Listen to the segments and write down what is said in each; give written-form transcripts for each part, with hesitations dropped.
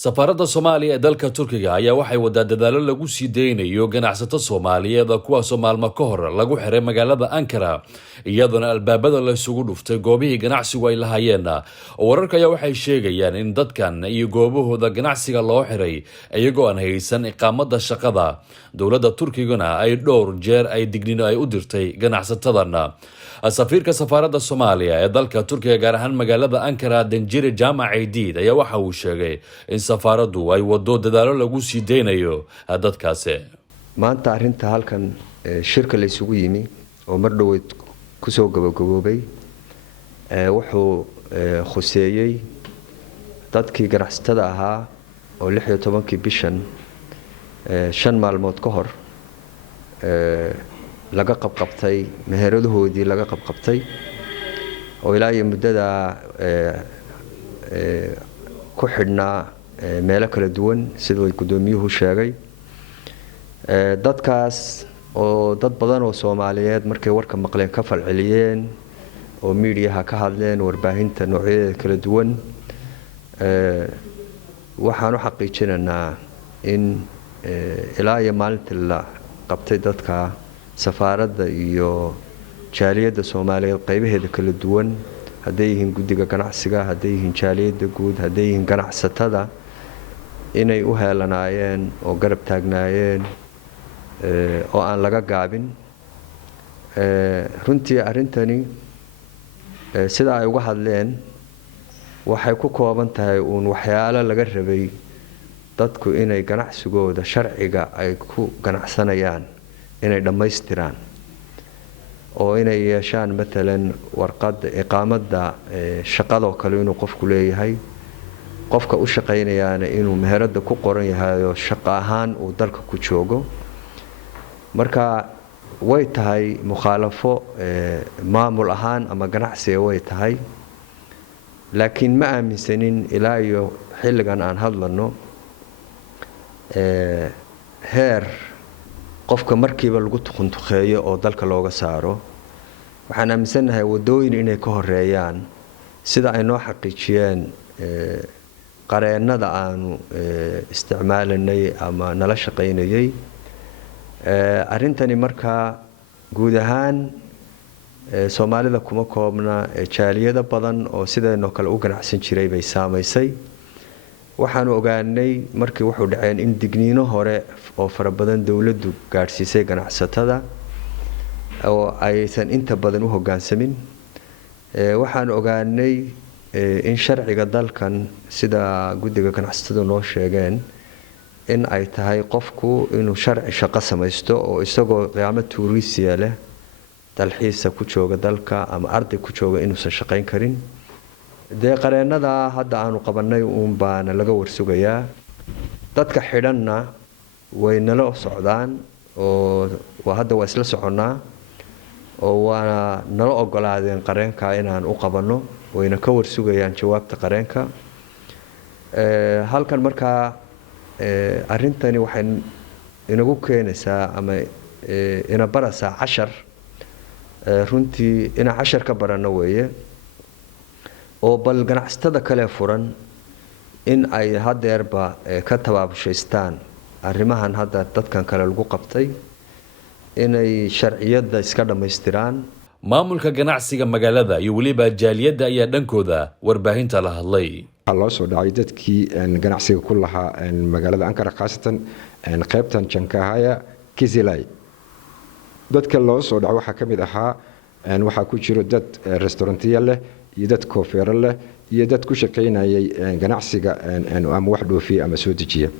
safaarada Soomaaliya ee dalka Turkiga ayaa waxay wada dadaalo lagu sii deynayo ganacsato Soomaaliyeed kuwaas oo maalmo ka hor lagu xiray magaalada Ankara iyadoo albaabada la isugu dhuftay goobihii ganacsigu ay lahaayeen. Wararka ayaa waxay sheegayaan in dadkan iyo goobahooda ganacsiga loo xiray iyagoo aan haysan iqaamada shaqada. Dowladda Turkiguna ay dhowr jeer ay digniino ay u dirtay ganacsatadana. safiirka safaarada Soomaaliya ee dalka Turkiga gaar ahaan magaalada Ankara Danjire Jaamac Ciidid ayaa waxa uu sheegay in safaaradu ay wado dadaalo lagu sii deynayo dadkaasi. maanta arinta halkan shirka la isugu yimi oo mar dhaweyd ku soo gabagaboobay wuxuu khuseeyay dadkii ganacsatada ahaa oo 16 bishan 5 maalmood ka hor laga qabqabtay meheradahoodii laga qabqabtay oo ilaa iyo muddada ku xidhnaa meelo kala duwan sida ay gudoomiyuhu sheegay dadkaas oo dad badan oo Soomaaliyeed markay warka maqleen ka falceliyeen oo meediyaha ka hadleen warbaahinta noocyada kala duwan waxaan u xaqiijinaynaa in ilaa iyo maalintii la qabtay dadka safaarada iyo jaaliyada Soomaaliyeed qaybaheeda kala duwan haday yihiin gudiga ganacsiga haday yihiin jaaliyada guud haday yihiin ganacsatada inay u heelanaayeen oo garab taagnaayeen oo aan laga gaabin runtii arintani sida ay uga hadleen waxay ku kooban tahay waxyaalo laga rabay dadku inay ganacsigooda sharciga ay ku ganacsanayaan inay dhameystiraan oo inay yeeshaan matalan warqad iqaamada shaqada kale inuu qofku leeyahay qofka u shaqeynayana inuu meherada ku qoran yahay oo shaqo ahaan uu dalka ku joogo marka way tahay mukhalafo maamul ahaan ama ganacsi way tahay laakiin ma aaminsanin ilaa iyo xilligan aan hadlano heer qofka markiiba lagu tuquntuqeeyo oo dalka looga saaro waxaan aaminsanahay wadooyin inay ka horeeyaan sida ay noo xaqiijiyeen qareenada aanu isticmaalanay ama nala shaqeynayay arintani marka guud ahaan Soomaalida kuma koobna jaaliyada badan oo sideenoo kale u ganacsan jiray bay saameysay waxaan ogaanay markii wuxuu dhaceen in digniino hore oo fara badan dawladdu gaarsiisay ganacsatada oo aysan inta badan u hoggaansamin waxaan ogaanay in sharciga dalkan sida gudiga ganacsatada noo sheegeen in ay tahay qofku inuu sharci shaqo samaysto oo isagoo qiyaamo tuurisiya leh dalxiisa ku jooga dalka ama arday ku jooga inuusan shaqayn karin dee qareenada hadda aanu qabanay baana laga warsugayaa dadka xidhanna way nala socdaan oo hadda waa isla soconaa oo waana nala ogolaadeen qareenka inaan u qabano wayna ka warsugayaan jawaabta qareenka halkan marka arintani waxay inagu keenaysaa ama ina barasa 10 runtii ina 10 ka barano weeye oo bal ganacsatada kale furan in ay hadeerba ka tabaabushaystaan arrimahan hadda dadkan kale lagu qabtay inay sharciyada iska dhameystiraan maamulka ganacsiga magaalada iyo waliba jaaliyada ayaa dhankooda warbaahinta la hadlay loo soo dhacay dadkii ganacsiga ku lahaa magaalada Ankara khaasatan qaybtan Jankahaya Kizilay dadka loo soo dhacay waxa kamid ahaa waxa ku jiro dad restaurantiya leh iyo dad koofeer leh iyo dad ku shaqeynayay ganacsiga ama wax dhoofiye ama soo dejiya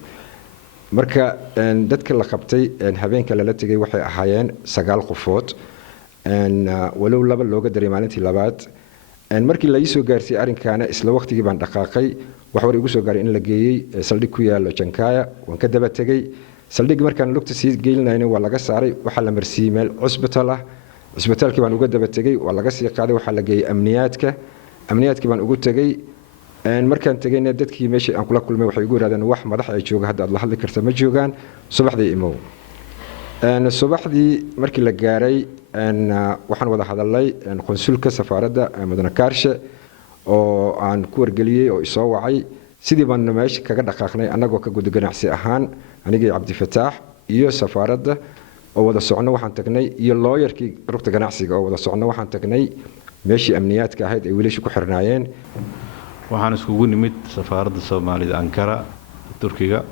marka dadka la qabtay habeenka la tagay waxay ahaayeen 9 qofood walow laba looga daray maalintii labaad markii la soo gaarsay arinkana isla waqtigii baan dhaqaaqay wax war igu soo gaaray in la geeyay saldhig ku yaalo Jankaya waan ka daba tagay saldhig markaan lugta sii geelinayna waa laga saaray waxa la marsiiyay meel cusbitaal ah cusbitaalkii baan uga daba tagay waa laga sii qaaday waxa la geeyay amniyaadkii baan ugu tagay markaan tagayna dadkii meesha aan kula kulmay waxay igu yiraahdeen wax madax ay jooga hadda aad la hadli kartaa ma joogaan subaxdii imo subaxdii markii la gaaray waxaan wada hadalay qonsulka safaaradda Mudane Kaarshe oo aan ku wargeliyay oo isoo wacay sidii baan meesha kaga dhaqaaqnay annagoo ka guda ganacsi ahaan anigii cabdifataax iyo safaaradda oo wada socno waxaan tagnay iyo looyarkii rugta ganacsiga oo wada socno waxaan tagnay meeshii amniyaadka ahayd ay wiilashu ku xirnaayeen. waxaan iskugu nimid safaaradda Soomaalida Ankara Turkiga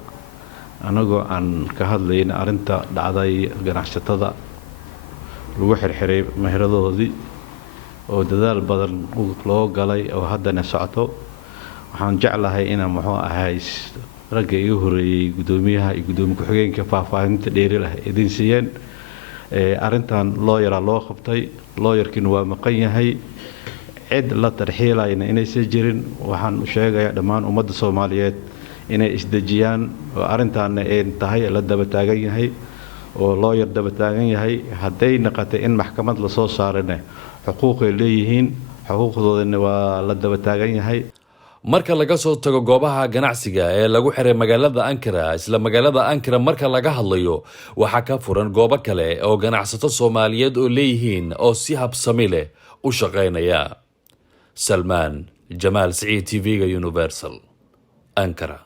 anagoo aan ka hadlayna arinta dhacday ganacsatada lagu xirxiray mahiradoodii oo dadaal badan loo galay oo haddana socoto. waxaan jeclahay inaan muxuu ahay ragga igu horeeyay gudoomiyaha iyo gudoomiye ku-xigeenka faahfaahinta dheeri leh idin siiyeen arintan looyara loo qabtay looyarkiina waa maqan yahay cid la tarxiilayna inaysan jirin. waxaan u sheegayaa dhammaan ummadda Soomaaliyeed inay isdejiyaan oo arintaana ay tahay la daba taagan yahay oo looyar daba taagan yahay hadday naqatay in maxkamad la soo saarana xuquuqay leeyihiin xuquuqdoodana waa la daba taagan yahay. marka laga soo tago goobaha ganacsiga ee lagu xiray magaalada Ankara isla magaalada Ankara marka laga hadlayo waxa ka furan goobo kale oo ganacsato Soomaaliyeed oo leeyihiin oo si habsami leh u shaqeynaya. Salman Jamal Saeed TV Universal Ankara.